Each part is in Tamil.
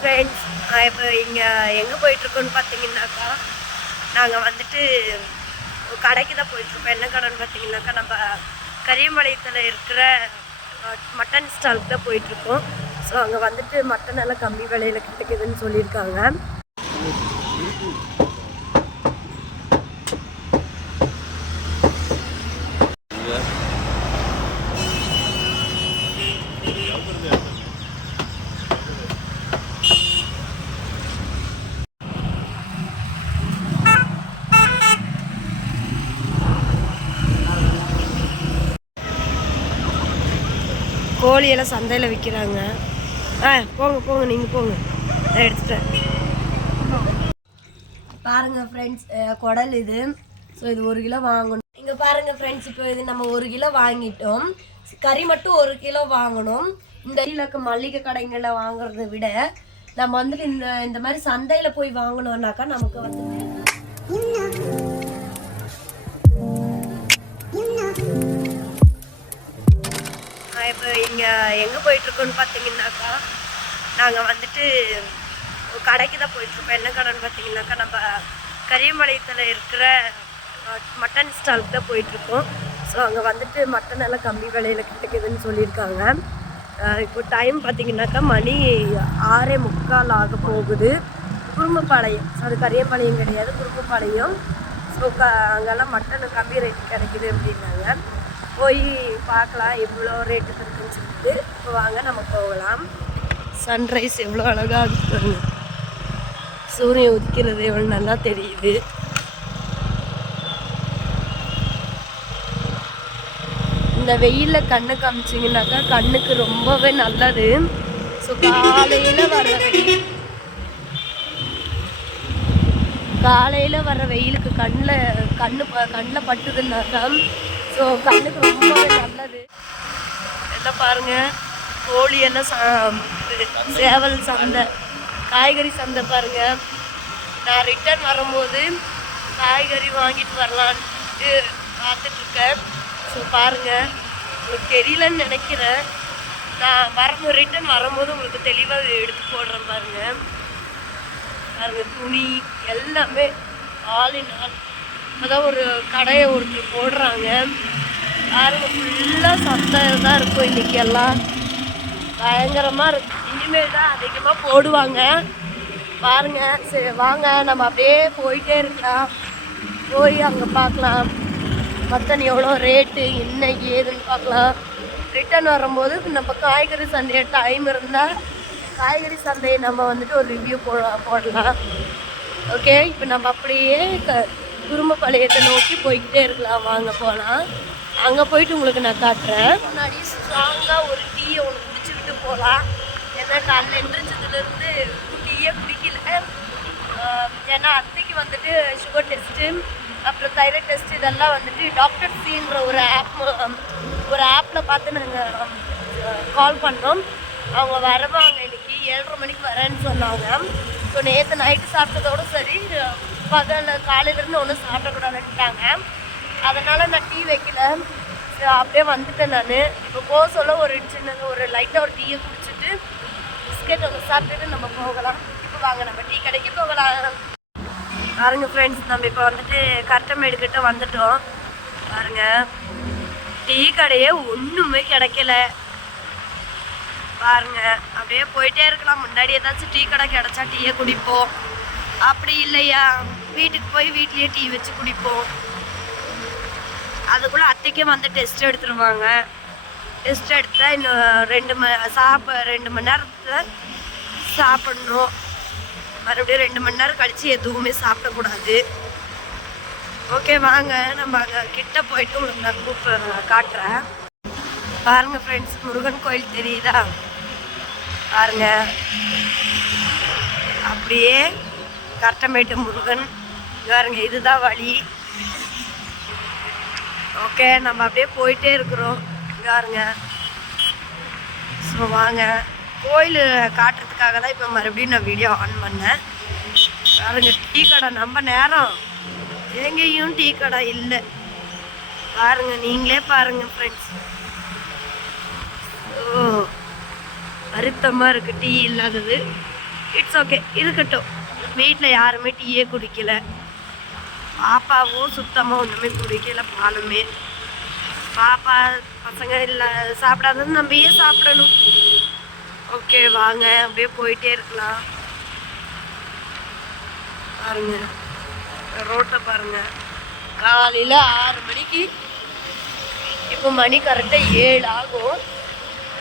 ஃப்ரெண்ட்ஸ், இப்போ இங்கே எங்கே போயிட்டுருக்கோன்னு பார்த்தீங்கன்னாக்கா, நாங்கள் வந்துட்டு கடைக்கு தான் போயிட்டுருக்கோம். என்ன கடைன்னு பார்த்தீங்கன்னாக்கா, நம்ம கரியம்பாளையத்தில் இருக்கிற மட்டன் ஸ்டாலுக்கு தான் போயிட்டுருக்கோம். ஸோ அங்கே வந்துட்டு மட்டன் எல்லாம் கம்மி விலையில் கிடைக்குதுன்னு சொல்லியிருக்காங்க. கோழியெல்லாம் சந்தையில் விற்கிறாங்க. போங்க நீங்கள் போங்க, நான் எடுத்துட்டேன். பாருங்கள் ஃப்ரெண்ட்ஸ், குடல் இது. ஸோ இது 1 கிலோ வாங்கணும். இங்கே பாருங்கள் ஃப்ரெண்ட்ஸ், இப்போ இது நம்ம 1 கிலோ வாங்கிட்டோம். கறி மட்டும் 1 கிலோ வாங்கணும். இந்த இருக்க மளிகை கடைங்களில் வாங்குறத விட நம்ம வந்துட்டு இந்த மாதிரி சந்தையில் போய் வாங்கணும்னாக்கா நமக்கு வந்து இப்போ இங்கே எங்கே போயிட்டுருக்கோன்னு பார்த்தீங்கன்னாக்கா, நாங்கள் வந்துட்டு கடைக்கு தான் போயிட்டுருக்கோம். என்ன கடைன்னு பார்த்தீங்கன்னாக்கா, நம்ம கரியம்பாளையத்தில் இருக்கிற மட்டன் ஸ்டாலுக்கு தான் போயிட்டுருக்கோம். ஸோ அங்கே வந்துட்டு மட்டன் எல்லாம் கம்மி விலையில் கிடைக்குதுன்னு சொல்லியிருக்காங்க. இப்போ டைம் பார்த்தீங்கன்னாக்கா மணி 6:45 ஆக போகுது. குறும்புப்பாளையம், அது கரியம்பாளையம் கிடையாது, குறும்புப்பாளையம். ஸோ அங்கெல்லாம் மட்டன் கம்மி ரேட்டு கிடைக்குது அப்படின்னாங்க. போய் பார்க்கலாம் எவ்வளோ ரேட்டு இருக்குன்னு சொல்லிட்டு. இப்போ வாங்க நம்ம போகலாம். சன்ரைஸ் எவ்வளோ அழகாக இருக்குது, சூரியன் உதிக்கிறது எவ்வளோ நல்லா தெரியுது. இந்த வெயிலில் கண்ணு காமிச்சிங்கனாக்கா கண்ணுக்கு ரொம்பவே நல்லது. ஸோ காலையில் வர்ற வெயிலுக்கு கண்ணில் பட்டுதுன்னாக்கா ஸோ கண்ணுக்கு ரொம்பவே நல்லது. என்ன பாருங்கள், கோழி எல்லாம் சேவல் சந்தை, காய்கறி சந்தை பாருங்கள். நான் ரிட்டர்ன் வரும்போது காய்கறி வாங்கிட்டு வரலான்ட்டு பார்த்துட்ருக்கேன். ஸோ பாருங்கள், உங்களுக்கு தெரியலன்னு நினைக்கிறேன். நான் ரிட்டர்ன் வரும்போது உங்களுக்கு தெளிவாக எடுத்து போடுறேன் பாருங்கள். துணி எல்லாமே ஆல் இன் ஆல். அதான் ஒரு கடையை ஒருத்தர் போடுறாங்க பாருங்க. ஃபுல்லாக சந்தை தான் இருக்கும் இன்றைக்கி, எல்லாம் பயங்கரமாக இருக்கும். இனிமேல் தான் அதிகமாக போடுவாங்க பாருங்கள். சரி வாங்க நம்ம அப்படியே போயிட்டே இருக்கலாம். போய் அங்கே பார்க்கலாம் மட்டன் எவ்வளோ ரேட்டு என்ன ஏதுன்னு பார்க்கலாம். ரிட்டர்ன் வரும்போது நம்ம காய்கறி சந்தையை டைம் இருந்தால் காய்கறி சந்தையை நம்ம வந்துட்டு ஒரு ரிவ்யூ போடலாம். ஓகே, இப்போ நம்ம அப்படியே குறும்புப்பாளையத்தை நோக்கி போய்கிட்டே இருக்கலாம். வாங்க போகலாம். அங்கே போயிட்டு உங்களுக்கு நான் காட்டுறேன். முன்னாடி ஸ்ட்ராங்காக ஒரு டீயை ஒன்று குடிச்சுக்கிட்டு போகலாம். ஏன்னா காலையில் எந்திரிச்சதுலேருந்து டீயே குடிக்கல. ஏன்னா அத்தைக்கு வந்துட்டு சுகர் டெஸ்ட்டு, அப்புறம் தைராய்டு டெஸ்ட், இதெல்லாம் வந்துட்டு டாக்டர் சின்ற ஒரு ஆப்பில் பார்த்து நாங்கள் கால் பண்ணோம். அவங்க வருவாங்க இன்னைக்கு 7:30 மணிக்கு வரேன்னு சொன்னாங்க. ஸோ நேற்று நைட்டு சாப்பிட்டதோடு சரி, காலையிலேருந்து ஒன்றும் சாப்பிடக்கூடாதுன்ட்டாங்க. அதனால் நான் டீ வைக்கல, அப்படியே வந்துட்டேன் நான். இப்போ போக சொல்ல ஒரு லைட்டாக ஒரு டீயை குடிச்சிட்டு பிஸ்கெட் ஒன்று சாப்பிட்டுட்டு நம்ம போகலாம். இப்போ வாங்க நம்ம டீ கடைக்கு போகலாம். பாருங்க ஃப்ரெண்ட்ஸ், நம்ம இப்போ வந்துட்டு கரெக்டாக வந்துட்டோம். பாருங்க, டீ கடையே ஒன்றுமே கிடைக்கல பாருங்க. அப்படியே போயிட்டே இருக்கலாம். முன்னாடி ஏதாச்சும் டீ கடை கிடச்சா டீயை குடிப்போம், அப்படி இல்லையா வீட்டுக்கு போய் வீட்லேயே டீ வச்சு குடிப்போம். அதுக்குள்ளே அத்தைக்கே வந்து டெஸ்ட் எடுத்துருவாங்க. டெஸ்ட் எடுத்தால் இன்னும் 2 மணி நேரத்தில் சாப்பிட்ணும். மறுபடியும் 2 மணி நேரம் கழித்து எதுவுமே சாப்பிடக்கூடாது. ஓகே வாங்க நம்ம அங்கே கிட்ட போயிட்டு உங்களுக்கு நான் காட்டுறேன். பாருங்கள் ஃப்ரெண்ட்ஸ், முருகன் கோயில் தெரியுதா பாருங்க. அப்படியே கட்டமேட்டு முருகன் பாருங்க, இதுதான் வழி. ஓகே, நம்ம அப்படியே போயிட்டே இருக்கிறோம் பாருங்க. ஸோ வாங்க, கோயில் காட்டுறதுக்காக தான் இப்போ மறுபடியும் நான் வீடியோ ஆன் பண்ணேன். பாருங்க, டீ கடை நம்ம நேரம் எங்கேயும் டீ கடை இல்லை பாருங்க. நீங்களே பாருங்க ஃப்ரெண்ட்ஸ். வருத்தமாக இருக்குது டீ இல்லாதது. இட்ஸ் ஓகே, இருக்கட்டும். வீட்டில் யாருமே டீயே குடிக்கல, பாப்பாவும் சுத்தமாக ஒன்றுமே குடிக்கல பாலுமே. பாப்பா பசங்க இல்லை சாப்பிடாதது நம்ம ஏன் சாப்பிடணும்? ஓகே வாங்க அப்படியே போயிட்டே இருக்கலாம். பாருங்க ரோட்டை பாருங்க, காலையில் 6 மணிக்கு, இப்போ மணி கரெக்டாக 7 ஆகும்.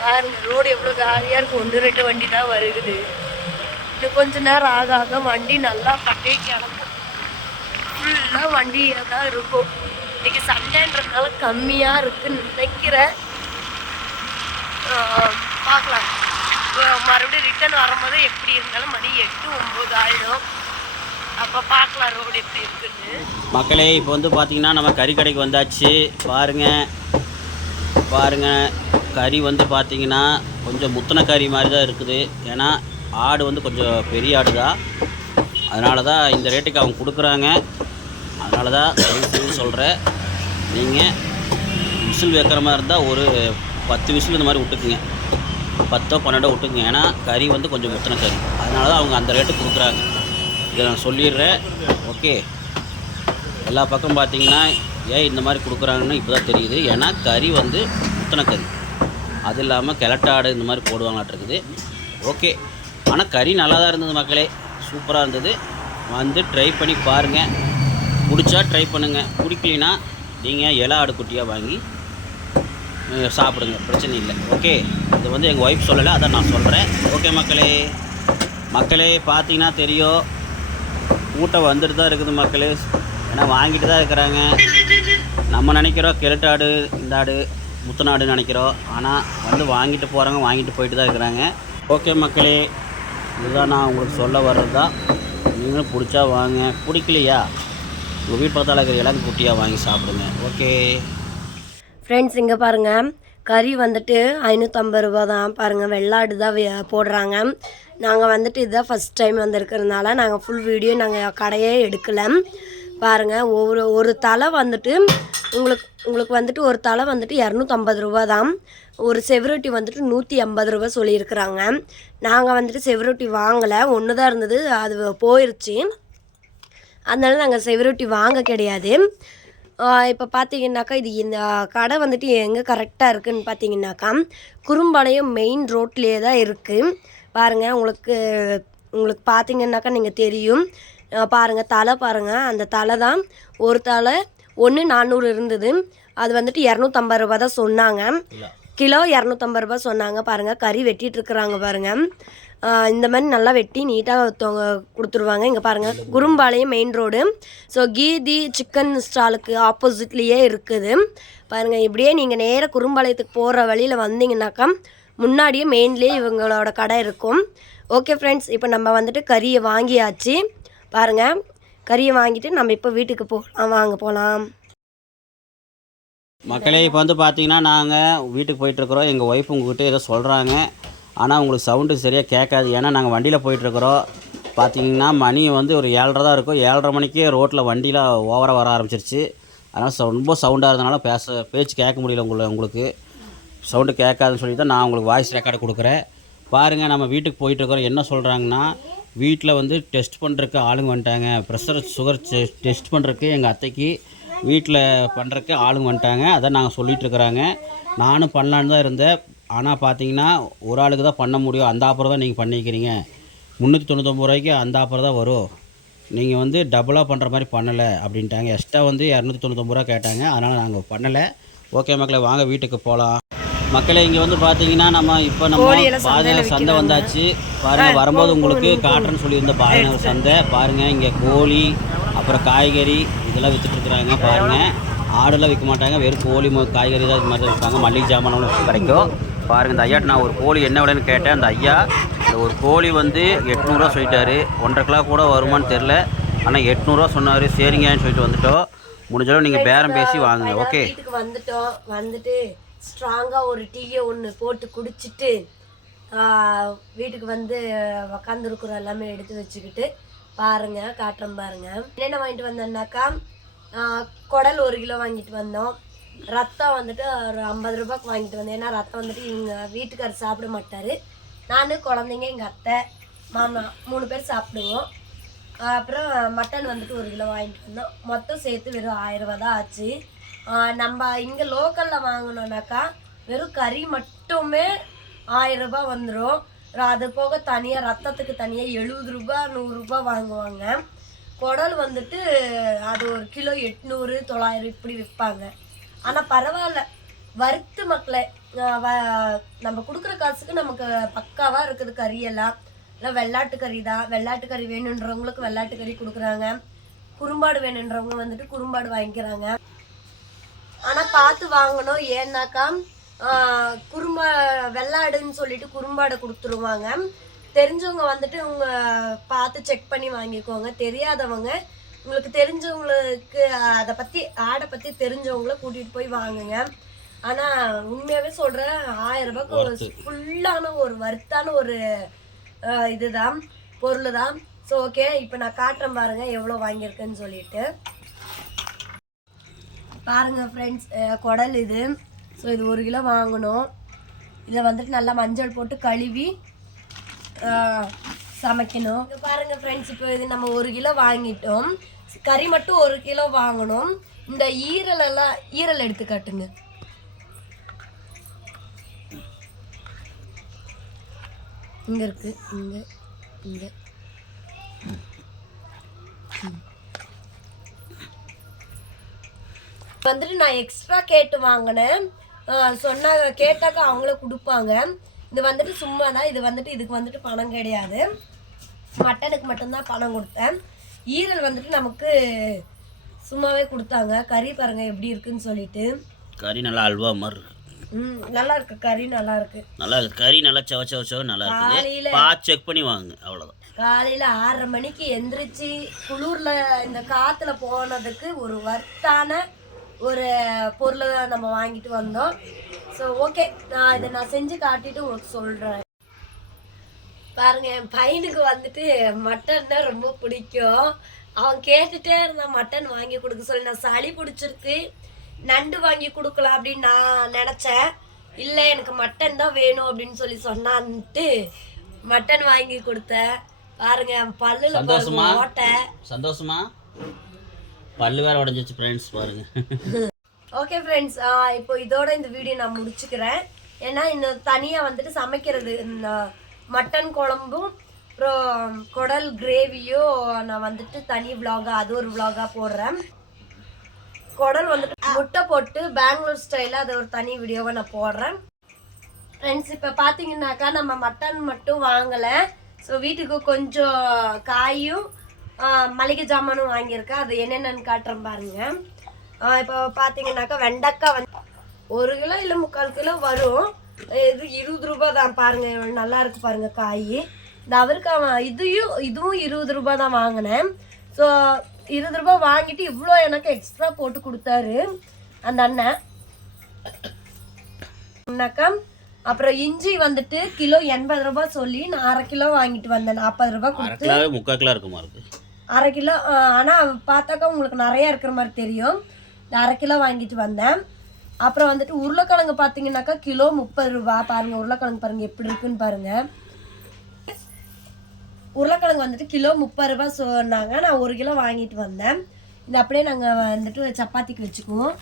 பாருங்க ரோடு எவ்வளோ காலியாக இருக்கும். 1-2 வண்டி தான் வருகுது. இன்னும் கொஞ்ச நேரம் ஆக ஆக வண்டி நல்லா பட்டே கிளம்பும். ஃபுல்லாக வண்டியாக தான் இருக்கும். இன்னைக்கு சண்டேன்றதுனால கம்மியாக இருக்குன்னு நினைக்கிறேன். பார்க்கலாம். மறுபடியும் ரிட்டர்ன் வரும்போது எப்படி இருந்தாலும் மணி 8-9 ஆகிடும். அப்போ பார்க்கலாம் ரோடு எப்படி இருக்குன்னு. மக்களே இப்போ வந்து பார்த்தீங்கன்னா நம்ம கறி கடைக்கு வந்தாச்சு. பாருங்கள் கறி வந்து பார்த்தீங்கன்னா கொஞ்சம் முத்தின கறி மாதிரி தான் இருக்குது. ஏன்னா ஆடு வந்து கொஞ்சம் பெரிய ஆடு தான், அதனால தான் இந்த ரேட்டுக்கு அவங்க கொடுக்குறாங்க. அதனால தான் சொல்கிறேன், நீங்கள் விசில் வைக்கிற மாதிரி இருந்தால் ஒரு 10 விசில் இந்த மாதிரி விட்டுக்குங்க, 10-12 விட்டுக்குங்க. ஏன்னா கறி வந்து கொஞ்சம் முத்தின கறி, அதனால தான் அவங்க அந்த ரேட்டு கொடுக்குறாங்க. இதை நான் சொல்லிடுறேன். ஓகே, எல்லா பக்கம் பார்த்தீங்கன்னா ஏன் இந்த மாதிரி கொடுக்குறாங்கன்னு இப்போ தான் தெரியுது. ஏன்னா கறி வந்து முத்தின கறி, அது இல்லாமல் கிழட்டாடு இந்த மாதிரி போடுவாங்களாட்டிருக்குது. ஓகே, ஆனால் கறி நல்லா தான் இருந்தது மக்களே, சூப்பராக இருந்தது. வந்து ட்ரை பண்ணி பாருங்கள், பிடிச்சா ட்ரை பண்ணுங்கள், பிடிக்கலினா நீங்கள் இலை ஆடு குட்டியாக வாங்கி சாப்பிடுங்க, பிரச்சனை இல்லை. ஓகே, இது வந்து எங்கள் ஒய்ஃப் சொல்லலை, அதை நான் சொல்கிறேன். ஓகே மக்களே பார்த்தீங்கன்னா தெரியும், கூட்டம் வந்துட்டு தான் இருக்குது மக்களே. ஏன்னா வாங்கிட்டு தான் இருக்கிறாங்க. நம்ம நினைக்கிறோம் கிழட்டாடு இந்த ஆடு முத்தநாடுன்னு நினைக்கிறோம், ஆனால் வந்து வாங்கிட்டு போகிறாங்க, வாங்கிட்டு போயிட்டு தான் இருக்கிறாங்க. ஓகே மக்களே, இதுதான் நான் உங்களுக்கு சொல்ல வர்றது தான். நீங்களும் பிடிச்சா வாங்க, பிடிக்கலையா உங்கள் வீட்டு பக்கத்தில் இருக்கிற இலங்கு குட்டியாக வாங்கி சாப்பிடுங்க. ஓகே ஃப்ரெண்ட்ஸ், இங்கே பாருங்கள் கறி வந்துட்டு 550 ரூபா தான். பாருங்கள் வெள்ளாடு தான் போடுறாங்க. நாங்கள் வந்துட்டு இதுதான் ஃபஸ்ட் டைம் வந்திருக்கிறதுனால நாங்கள் ஃபுல் வீடியோ நாங்கள் கடையே எடுக்கலை. பாருங்கள் ஒரு தலை வந்துட்டு உங்களுக்கு வந்துட்டு ஒரு தலை வந்துட்டு 250 ரூபா தான். ஒரு செவரொட்டி வந்துட்டு 150 ரூபா சொல்லியிருக்கிறாங்க. நாங்கள் வந்துட்டு செவரொட்டி வாங்கலை, ஒன்று தான் இருந்தது, அது போயிடுச்சு. அதனால நாங்கள் செவரொட்டி வாங்க கிடையாது. இப்போ பார்த்தீங்கன்னாக்கா இது இந்த கடை வந்துட்டு எங்கே கரெக்டாக இருக்குதுன்னு பார்த்தீங்கன்னாக்கா குறும்பாளையம் மெயின் ரோட்லேயே தான் இருக்குது. பாருங்கள் உங்களுக்கு பார்த்தீங்கன்னாக்கா நீங்கள் தெரியும். பாருங்கள் தலை பாருங்கள், அந்த தலை தான் ஒரு தலை 1,400 இருந்தது. அது வந்துட்டு 250 ரூபா தான் சொன்னாங்க. கிலோ 250 ரூபா சொன்னாங்க. பாருங்கள் கறி வெட்டிகிட்டு இருக்கிறாங்க பாருங்கள். இந்த மாதிரி நல்லா வெட்டி நீட்டாக கொடுத்துருவாங்க. இங்கே பாருங்கள் குறும்பாளையம் மெயின் ரோடு. ஸோ கீதி சிக்கன் ஸ்டாலுக்கு ஆப்போசிட்லேயே இருக்குது. பாருங்கள் இப்படியே நீங்கள் நேராக குறும்பாளையத்துக்கு போகிற வழியில் வந்தீங்கன்னாக்கா முன்னாடியே மெயின்லேயே இவங்களோட கடை இருக்கும். ஓகே ஃப்ரெண்ட்ஸ், இப்போ நம்ம வந்துட்டு கறியை வாங்கியாச்சு. பாருங்கள் கறியை வாங்கிட்டு நம்ம இப்போ வீட்டுக்கு போகலாம். மக்களே இப்போ வந்து பார்த்தீங்கன்னா நாங்கள் வீட்டுக்கு போயிட்டுருக்குறோம். எங்கள் ஒய்ஃப் உங்கள்கிட்ட ஏதோ சொல்கிறாங்க, ஆனால் உங்களுக்கு சவுண்டு சரியாக கேட்காது. ஏன்னா நாங்கள் வண்டியில் போயிட்டுருக்குறோம். பார்த்தீங்கன்னா மணி வந்து ஒரு 7:30 தான் இருக்கும். 7:30 மணிக்கே ரோட்டில் வண்டியில் ஓவராக வர ஆரம்பிச்சிருச்சு. அதனால் ரொம்ப சவுண்டாக இருந்தனால பேச்சு கேட்க முடியல. உங்களுக்கு சவுண்டு கேட்காதுன்னு சொல்லி தான் நான் உங்களுக்கு வாய்ஸ் ரெக்கார்டு கொடுக்குறேன். பாருங்கள் நம்ம வீட்டுக்கு போயிட்டுருக்குறோம். என்ன சொல்கிறாங்கன்னா வீட்டில் வந்து டெஸ்ட் பண்ணுறதுக்கு ஆளுங்க வந்துட்டாங்க. ப்ரெஷர் சுகர் டெஸ்ட் பண்ணுறதுக்கு எங்கள் அத்தைக்கு வீட்டில் பண்ணுறதுக்கு ஆளுங்க வந்துட்டாங்க. அதை நாங்கள் சொல்லிகிட்ருக்குறாங்க. நானும் பண்ணலான்னு தான் இருந்தேன். ஆனால் பார்த்தீங்கன்னா ஒரு ஆளுக்கு தான் பண்ண முடியும். அந்த ஆஃபர் தான் நீங்கள் பண்ணிக்கிறீங்க. 399 ரூபாய்க்கு அந்த ஆஃபர் தான் வரும். நீங்கள் வந்து டபுளாக பண்ணுற மாதிரி பண்ணலை அப்படின்ட்டாங்க. எக்ஸ்ட்ரா வந்து 299 ரூபா கேட்டாங்க. அதனால் நாங்கள் பண்ணலை. ஓகே மக்களே, வாங்க வீட்டுக்கு போகலாம். மக்களே இங்கே வந்து பார்த்தீங்கன்னா நம்ம பாதிநகர் சந்தை வந்தாச்சு. பாருங்கள், வரும்போது உங்களுக்கு காட்டுறேன்னு சொல்லியிருந்த பாதிநகர் சந்தை. பாருங்கள் இங்கே கோழி அப்புறம் காய்கறி இதெல்லாம் விற்றுட்ருக்குறாங்க. பாருங்கள் ஆடெல்லாம் விற்க மாட்டாங்க, வெறும் கோழி காய்கறி தான் இது மாதிரி தான் விற்பாங்க. மல்லிகை ஜாமானும் கிடைக்கும். பாருங்கள் இந்த ஐயாட்ட நான் ஒரு கோழி என்ன விலைன்னு கேட்டேன். அந்த ஐயா இந்த ஒரு கோழி வந்து 800 ரூபா சொல்லிட்டாரு. 1.5 கிலோ கூட வருமானு தெரில, ஆனால் 800 ரூபா சொன்னார். சரிங்கன்னு சொல்லிட்டு வந்துட்டோம். முடிஞ்சாலும் நீங்கள் பேரம் பேசி வாங்குங்க. ஓகே, வீட்டுக்கு வந்துட்டு ஸ்ட்ராங்காக ஒரு டீயை ஒன்று போட்டு குடிச்சிட்டு வீட்டுக்கு வந்து உக்காந்துருக்குற எல்லாமே எடுத்து வச்சுக்கிட்டு பாருங்கள் காட்டுறோம். பாருங்கள் என்னென்ன வாங்கிட்டு வந்தேன்னாக்கா குடல் 1 கிலோ வாங்கிட்டு வந்தோம். ரத்தம் வந்துட்டு ஒரு 50 ரூபாய்க்கு வாங்கிட்டு வந்தேன். ஏன்னா ரத்தம் வந்துட்டு எங்கள் வீட்டுக்காரர் சாப்பிட மாட்டார். நான் குழந்தைங்க எங்கள் அத்தை மாமா 3 பேர் சாப்பிடுவோம். அப்புறம் மட்டன் வந்துட்டு 1 கிலோ வாங்கிட்டு வந்தோம். மொத்தம் சேர்த்து வெறும் 1000 ரூபா தான் ஆச்சு. நம்ம இங்கே லோக்கலில் வாங்கினோன்னாக்கா வெறும் கறி மட்டுமே 1000 ரூபா வந்துடும். அது போக தனியாக ரத்தத்துக்கு தனியாக 70 ரூபா 100 ரூபா வாங்குவாங்க. குடல் வந்துட்டு அது 1 கிலோ 800 900 இப்படி விற்பாங்க. ஆனால் பரவாயில்ல, வறுத்து மக்களே, நம்ம கொடுக்குற காசுக்கு நமக்கு பக்காவாக இருக்குது கறியெல்லாம். இல்லை வெள்ளாட்டு கறி தான். வெள்ளாட்டு கறி வேணுன்றவங்களுக்கு வெள்ளாட்டு கறி கொடுக்குறாங்க. குறும்பாடு வேணுன்றவங்க வந்துட்டு குறும்பாடு வாங்கிக்கிறாங்க. ஆனால் பார்த்து வாங்கணும். ஏன்னாக்கா வெள்ளாடுன்னு சொல்லிட்டு குறும்பாடை கொடுத்துருவாங்க. தெரிஞ்சவங்க வந்துட்டு உங்க பார்த்து செக் பண்ணி வாங்கிக்கோங்க. தெரியாதவங்க, உங்களுக்கு தெரிஞ்சவங்களுக்கு அதை பற்றி ஆடை பற்றி தெரிஞ்சவங்கள கூட்டிகிட்டு போய் வாங்குங்க. ஆனால் உண்மையாகவே சொல்கிறேன், 1000 ரூபாய்க்கு ஒரு ஃபுல்லான ஒரு வறுத்தான ஒரு இதுதான் பொருள் தான். ஸோ ஓகே, இப்போ நான் காட்டுறேன் பாருங்கள் எவ்வளோ வாங்கியிருக்கேன்னு சொல்லிட்டு. பாருங்கள் ஃப்ரெண்ட்ஸ், குடல் இது. ஸோ இது 1 கிலோ வாங்கணும். இதை வந்துட்டு நல்லா மஞ்சள் போட்டு கழுவி சமைக்கணும். இங்கே பாருங்கள் ஃப்ரெண்ட்ஸ், இப்போ இது நம்ம 1 கிலோ வாங்கிட்டோம். கறி மட்டும் 1 கிலோ வாங்கணும். இந்த ஈரல் எடுத்து காட்டுங்க. இங்கே இருக்கு, இங்கே இங்கே வந்துட்டு நான் எக்ஸ்ட்ரா கேட்டு வாங்கினேன். சொன்னாங்க, கேட்டாக்கா அவங்கள கொடுப்பாங்க. இது வந்துட்டு சும்மா தான். இது வந்துட்டு இதுக்கு வந்துட்டு பணம் கிடையாது. மட்டனுக்கு மட்டும்தான் பணம் கொடுத்தேன். ஈரல் வந்துட்டு நமக்கு சும்மாவே கொடுத்தாங்க. கறி பாருங்க எப்படி இருக்குன்னு சொல்லிட்டு. கறி நல்லா அல்வா மாதிரி இருக்கு. நல்லா இருக்கு, கறி நல்லா இருக்கு. நல்லா இருக்கு, கறி நல்லா சவ நல்லா இருக்கு. காலையில செக் பண்ணி வாங்க, அவ்வளோதான். காலையில் 6:30 மணிக்கு எந்திரிச்சு குளூரில் இந்த காற்றுல போனதுக்கு ஒரு வர்த்தான ஒரு பொருளை தான் நம்ம வாங்கிட்டு வந்தோம். ஸோ ஓகே, நான் செஞ்சு காட்டிட்டு உங்களுக்கு சொல்கிறேன். பாருங்க, என் பையனுக்கு வந்துட்டு மட்டன்னா ரொம்ப பிடிக்கும். அவன் கேட்டுகிட்டே இருந்தான் மட்டன் வாங்கி கொடுக்க சொல்லி. நான் சளி பிடிச்சிருக்கு, நண்டு வாங்கி கொடுக்கலாம் அப்படின்னு நான் நினச்சேன். இல்லை, எனக்கு மட்டன் தான் வேணும் அப்படின்னு சொல்லி சொன்னான்ட்டு மட்டன் வாங்கி கொடுத்தேன். பாருங்க, பல்லுல ஓட்டை. சந்தோஷமா பல்லு வேற உடஞ்சிச்சு ஃப்ரெண்ட்ஸ், பாருங்க. ஓகே ஃப்ரெண்ட்ஸ், இப்போ இதோட இந்த வீடியோ நான் முடிச்சுக்கிறேன். ஏன்னா இன்னும் தனியாக வந்துட்டு சமைக்கிறது, இந்த மட்டன் குழம்பும் அப்புறம் குடல் கிரேவியோ நான் வந்துட்டு தனி விலாகாக, அது ஒரு விலாகாக போடுறேன். குடல் வந்துட்டு முட்டை போட்டு பெங்களூர் ஸ்டைலில் அது ஒரு தனி வீடியோவை நான் போடுறேன். ஃப்ரெண்ட்ஸ், இப்போ பார்த்தீங்கன்னாக்கா நம்ம மட்டன் மட்டும் வாங்கலை. ஸோ வீட்டுக்கு கொஞ்சம் காயும் மளிகை ஜாமானும் வாங்கியிருக்கேன். அது என்னென்னு காட்டுறேன் பாருங்க. இப்போ பார்த்தீங்கன்னாக்கா வெண்டைக்காய் வந்து 1 கிலோ இல்லை 3/4 கிலோ வரும். இது 20 ரூபா தான். பாருங்க எவ்வளோ நல்லா இருக்கு பாருங்க காய். இந்த அவருக்காய் இதுவும் 20 ரூபா தான் வாங்கினேன். ஸோ 20 ரூபா வாங்கிட்டு இவ்வளோ எனக்கு எக்ஸ்ட்ரா போட்டு கொடுத்தாரு அந்த அண்ணன். அப்புறம் இஞ்சி வந்துட்டு கிலோ 80 ரூபா சொல்லி நான் 1/2 கிலோ வாங்கிட்டு வந்தேன். 40 ரூபா கொடுத்து 3/4 கிலோ இருக்குமா இருக்கு. 1/2 கிலோ. ஆனால் பார்த்தாக்கா உங்களுக்கு நிறையா இருக்கிற மாதிரி தெரியும். இந்த 1/2 கிலோ வாங்கிட்டு வந்தேன். அப்புறம் வந்துட்டு உருளைக்கிழங்கு பார்த்தீங்கன்னாக்கா கிலோ 30 ரூபா. பாருங்கள் உருளைக்கிழங்கு பாருங்கள் எப்படி இருக்குன்னு பாருங்கள். உருளைக்கிழங்கு வந்துட்டு கிலோ 30 ரூபா சொன்னாங்க. நான் 1 கிலோ வாங்கிட்டு வந்தேன். இது அப்படியே நாங்கள் வந்துட்டு சப்பாத்திக்கு வச்சுக்குவோம்.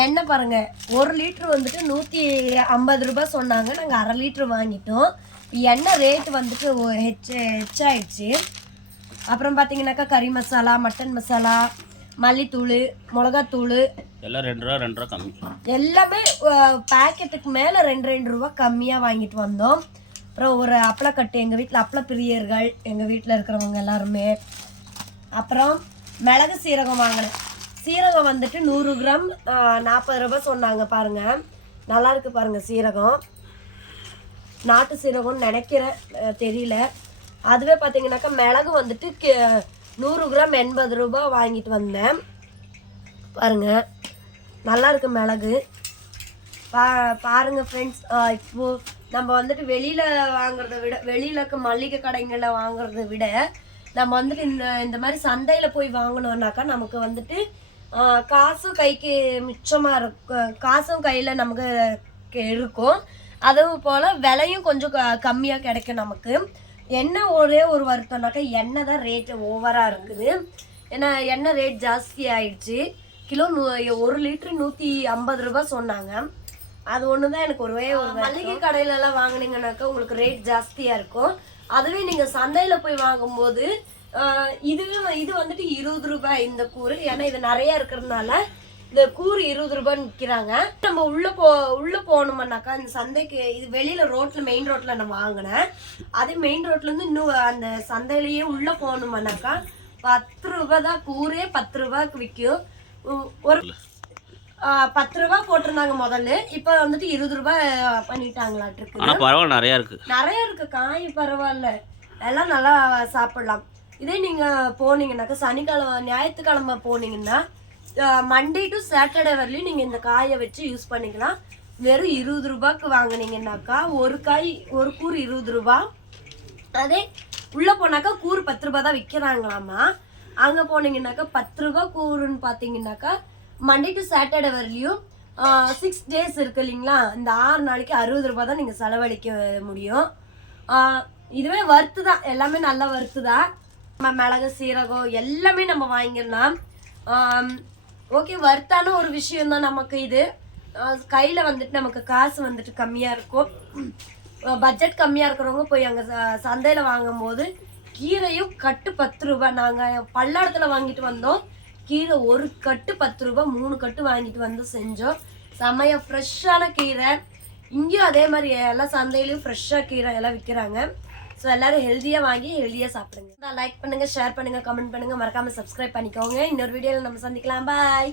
எண்ணெய் பாருங்கள், 1 லிட்ரு வந்துட்டு 150 ரூபா சொன்னாங்க. நாங்கள் 1/2 லிட்ரு வாங்கிட்டோம். எண்ணெய் ரேட்டு வந்துட்டு ஹெச்சாயிடுச்சு. அப்புறம் பார்த்தீங்கன்னாக்கா கறி மசாலா, மட்டன் மசாலா, மல்லித்தூள், மிளகாத்தூள் எல்லாம் 2 ரூபா கம்மி. எல்லாமே பேக்கெட்டுக்கு மேலே 2 ரூபா கம்மியாக வாங்கிட்டு வந்தோம். அப்புறம் ஒரு அப்பளக்கட்டு, எங்கள் வீட்டில் அப்பள பிரியர்கள் எங்கள் வீட்டில் இருக்கிறவங்க எல்லாருமே. அப்புறம் மிளகு சீரகம் வாங்கினேன். சீரகம் வந்துட்டு 100 கிராம் 40 ரூபா சொன்னாங்க. பாருங்கள் நல்லா இருக்குது பாருங்கள். சீரகம் நாட்டு சீரகம்னு நினைக்கிறேன், தெரியல. அதுவே பார்த்தீங்கன்னாக்கா மிளகு வந்துட்டு 100 கிராம் 80 ரூபா வாங்கிட்டு வந்தேன். பாருங்கள் நல்லா இருக்குது மிளகு. பாருங்கள் ஃப்ரெண்ட்ஸ், இப்போது நம்ம வந்துட்டு வெளியில் வாங்குறத விட, வெளியில் இருக்க மளிகை கடைகளில் வாங்குறத விட நம்ம வந்துட்டு இந்த மாதிரி சந்தையில் போய் வாங்கினோன்னாக்கா நமக்கு வந்துட்டு காசும் கைக்கு மிச்சமாக இருக்கும். காசும் கையில் நமக்கு இருக்கும். அதுவும் போல் விலையும் கொஞ்சம் கம்மியாக கிடைக்கும் நமக்கு. எண்ணெய் ஒரே ஒரு வருத்தம்னாக்கா எண்ணெய் தான் ரேட் ஓவராக இருக்குது. ஏன்னா எண்ணெய் ரேட் ஜாஸ்தி ஆயிடுச்சு. கிலோ 1 லிட்டரு 150 ரூபாய் சொன்னாங்க. அது ஒன்று தான் எனக்கு ஒரே ஒரு மளிகை கடையிலலாம் வாங்கினீங்கன்னாக்கா உங்களுக்கு ரேட் ஜாஸ்தியாக இருக்கும். அதுவே நீங்கள் சந்தையில் போய் வாங்கும்போது இது வந்துட்டு 20 ரூபாய் இந்த கூறு. ஏன்னா இது நிறைய இருக்கிறதுனால இந்த கூறு 20 ரூபான்னு விற்கிறாங்க. நம்ம உள்ளே போகணுமானாக்கா இந்த சந்தைக்கு இது வெளியில் ரோட்டில் மெயின் ரோட்டில் நான் வாங்கினேன். அதே மெயின் ரோட்லேருந்து இன்னும் அந்த சந்தையிலேயே உள்ளே போகணுமானாக்கா 10 ரூபாய் தான். கூரே 10 ரூபாய்க்கு விற்கும். ஒரு 10 ரூபாய் போட்டிருந்தாங்க முதல்ல. இப்போ வந்துட்டு 20 ரூபாய் பண்ணிட்டாங்களாட்டிருக்கு. ஆனால் பரவாயில்ல, நிறையா இருக்கு காய் பரவாயில்ல, எல்லாம் நல்லா சாப்பிடலாம். இதே நீங்கள் போனீங்கன்னாக்கா சனிக்கிழமை ஞாயிற்றுக்கிழமை போனீங்கன்னா மண்டே டு சாட்டர்டே வரலையும் நீங்கள் இந்த காயை வச்சு யூஸ் பண்ணிக்கலாம். வெறும் 20 ரூபாய்க்கு வாங்கினீங்கன்னாக்கா ஒரு கூறு 20 ரூபா. அதே உள்ளே போனாக்கா கூறு 10 ரூபா தான் விற்கிறாங்களாமா. அங்கே போனீங்கன்னாக்கா 10 ரூபா கூறுன்னு பார்த்தீங்கன்னாக்கா மண்டே டு சாட்டர்டே வரலையும் 6 டேஸ் இருக்கு இல்லைங்களா, இந்த 6 நாளைக்கு 60 ரூபா தான் நீங்கள் செலவழிக்க முடியும். இதுவே வறுத்து தான், எல்லாமே நல்லா வறுத்து தான். நம்ம மிளகு சீரகம் எல்லாமே நம்ம வாங்கிடலாம். ஓகே, வறுத்தான ஒரு விஷயம்தான் நமக்கு. இது கையில் வந்துட்டு நமக்கு காசு வந்துட்டு கம்மியாக இருக்கும். பட்ஜெட் கம்மியாக இருக்கிறவங்க போய் அங்கே சந்தையில் வாங்கும்போது கீரையும் கட்டு 10 ரூபா. நாங்கள் பல்லடத்தில் வாங்கிட்டு வந்தோம். கீரை ஒரு கட்டு 10 ரூபா, 3 கட்டு வாங்கிட்டு வந்து செஞ்சோம். செம்மையாக ஃப்ரெஷ்ஷான கீரை. இங்கேயும் அதே மாதிரி எல்லாம் சந்தையிலையும் ஃப்ரெஷ்ஷாக கீரை எல்லாம் விற்கிறாங்க. ஸோ எல்லோரும் ஹெல்த்தியாக வாங்கி ஹெல்த்தியாக சாப்பிடுங்க. லைக் பண்ணுங்கள், ஷேர் பண்ணுங்கள், கமெண்ட் பண்ணுங்கள், மறக்காமல் சப்ஸ்கிரைப் பண்ணிக்கோங்க. இன்னொரு வீடியோவில் நம்ம சந்திக்கலாம். பாய்.